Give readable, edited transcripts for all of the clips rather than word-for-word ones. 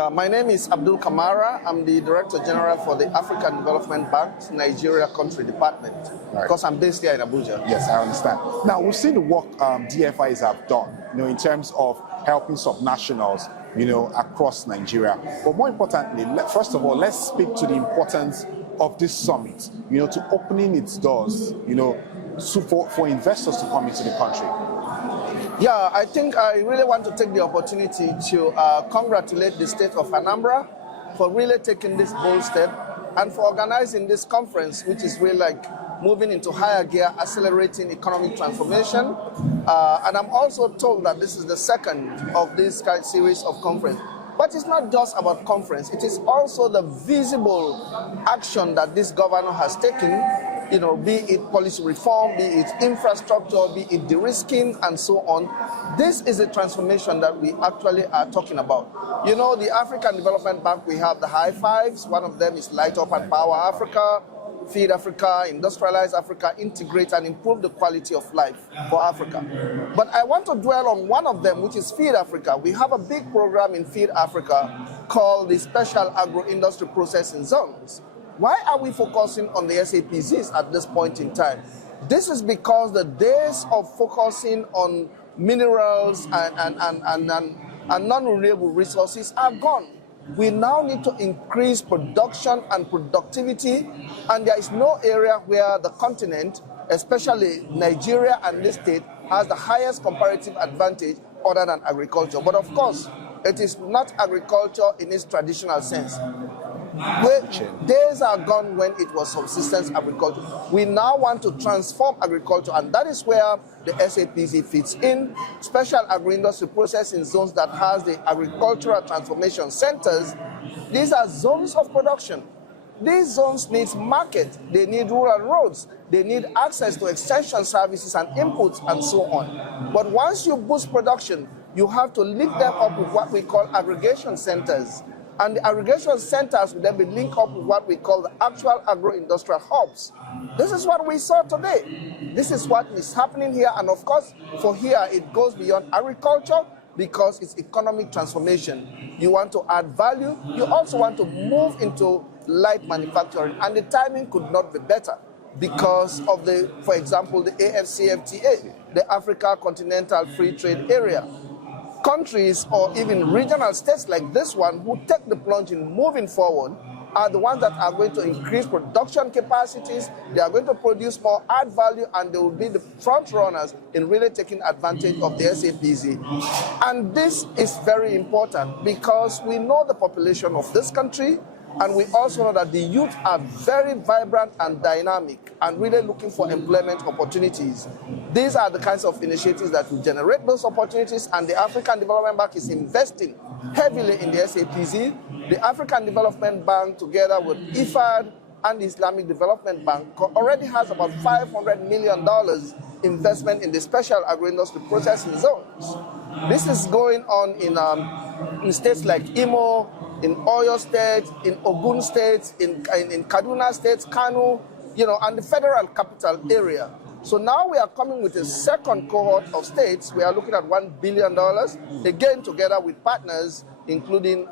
Yeah, my name is Abdul Kamara. I'm the Director General for the African Development Bank Nigeria Country Department. Right. Because I'm based here in Abuja. Yes, I understand. Now, we've seen the work DFIs have done, in terms of helping subnationals, across Nigeria. But more importantly, first of all, let's speak to the importance of this summit, to opening its doors, for investors to come into the country. Yeah, I think I really want to take the opportunity to congratulate the state of Anambra for really taking this bold step and for organizing this conference, which is really like moving into higher gear, accelerating economic transformation. And I'm also told that this is the second of this series of conference. But it's not just about conference, it is also the visible action that this governor has taken, be it policy reform, be it infrastructure, be it de-risking, and so on. This is a transformation that we actually are talking about. The African Development Bank, we have the high fives. One of them is Light Up and Power Africa, Feed Africa, Industrialize Africa, Integrate and Improve the Quality of Life for Africa. But I want to dwell on one of them, which is Feed Africa. We have a big program in Feed Africa called the Special Agro-Industry Processing Zones. Why are we focusing on the SAPZs at this point in time? This is because the days of focusing on minerals and non-renewable resources are gone. We now need to increase production and productivity, and there is no area where the continent, especially Nigeria and this state, has the highest comparative advantage other than agriculture. But of course, it is not agriculture in its traditional sense. Days are gone when it was subsistence agriculture. We now want to transform agriculture, and that is where the SAPZ fits in. Special agro-industry processing zones that has the agricultural transformation centers. These are zones of production. These zones need market, they need rural roads, they need access to extension services and inputs and so on. But once you boost production, you have to link them up with what we call aggregation centers. And the aggregation centers will then be linked up with what we call the actual agro-industrial hubs. This is what we saw today. This is what is happening here. And of course, for here, it goes beyond agriculture because it's economic transformation. You want to add value. You also want to move into light manufacturing. And the timing could not be better because of for example, the AfCFTA, the Africa Continental Free Trade Area. Countries or even regional states like this one who take the plunge in moving forward are the ones that are going to increase production capacities, they are going to produce more add value, and they will be the front runners in really taking advantage of the SAPZ. And this is very important because we know the population of this country, and we also know that the youth are very vibrant and dynamic and really looking for employment opportunities. These are the kinds of initiatives that will generate those opportunities, and the African Development Bank is investing heavily in the SAPZ. The African Development Bank, together with IFAD and the Islamic Development Bank, already has about $500 million investment in the special agro-industry processing zones. This is going on in states like Imo, in Oyo State, in Ogun State, in Kaduna State, Kano, and the federal capital area. So now we are coming with a second cohort of states. We are looking at $1 billion, again together with partners, including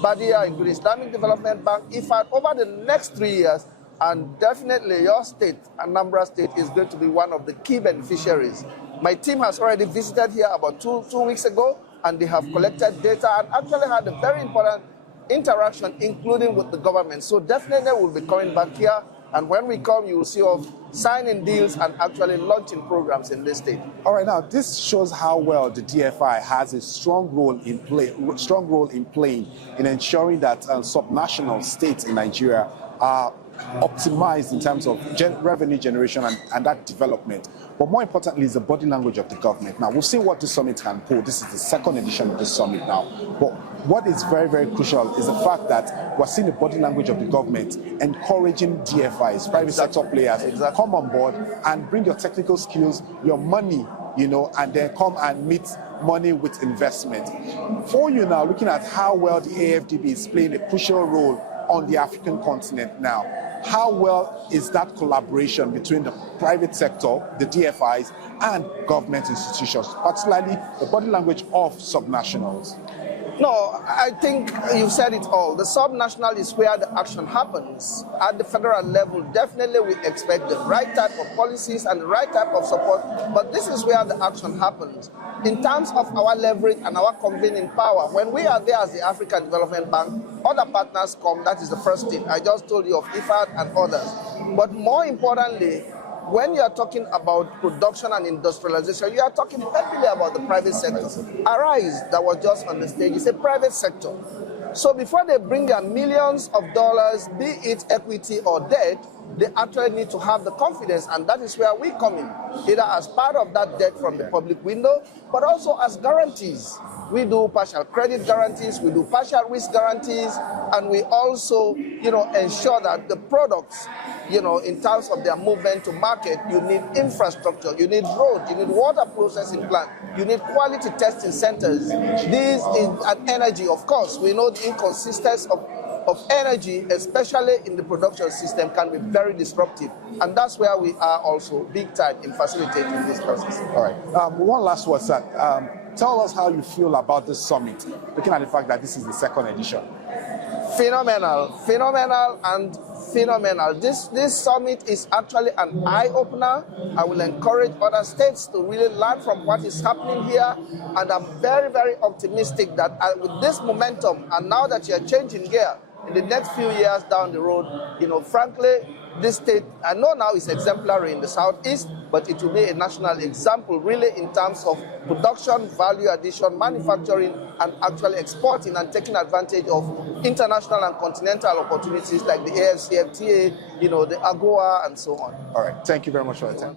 Badia, including Islamic Development Bank, IFAD, over the next 3 years. And definitely your state, Anambra State, is going to be one of the key beneficiaries. My team has already visited here about two weeks ago, and they have collected data and actually had a very important interaction, including with the government. So definitely we'll be coming back here, and when we come, you will see us signing deals and actually launching programs in this state. All right, now this shows how well the DFI has a strong role in playing in ensuring that subnational states in Nigeria are optimized in terms of revenue generation and that development. But more importantly is the body language of the government. Now, we've seen what this summit can pull. This is the second edition of this summit now. But what is very, very crucial is the fact that we're seeing the body language of the government encouraging DFIs, private sector players, come on board and bring your technical skills, your money, and then come and meet money with investment. For you now, looking at how well the AfDB is playing a crucial role on the African continent now, how well is that collaboration between the private sector, the DFIs, and government institutions, particularly the body language of subnationals? No, I think you've said it all. The subnational is where the action happens. At the federal level, definitely we expect the right type of policies and the right type of support, but this is where the action happens. In terms of our leverage and our convening power, when we are there as the African Development Bank, other partners come, that is the first thing. I just told you of IFAD and others. But more importantly, when you are talking about production and industrialization, you are talking heavily about the private sector. Arise, that was just on the stage, is a private sector. So before they bring their millions of dollars, be it equity or debt, they actually need to have the confidence, and that is where we come in, either as part of that debt from the public window, but also as guarantees. We do partial credit guarantees, we do partial risk guarantees, and we also, ensure that the products, in terms of their movement to market, you need infrastructure, you need roads, you need water processing plant, you need quality testing centers. This is an energy, of course. We know the inconsistency of energy, especially in the production system, can be very disruptive. And that's where we are also big time in facilitating this process. All right. One last word, sir. Tell us how you feel about this summit, looking at the fact that this is the second edition. Phenomenal, and phenomenal. This summit is actually an eye-opener. I will encourage other states to really learn from what is happening here, and I'm very, very optimistic that with this momentum, and now that you're changing gear, in the next few years down the road, frankly, this state, I know now is exemplary in the Southeast, but it will be a national example really in terms of production, value addition, manufacturing, and actually exporting and taking advantage of international and continental opportunities like the AfCFTA, the AGOA, and so on. All right. Thank you very much for your time.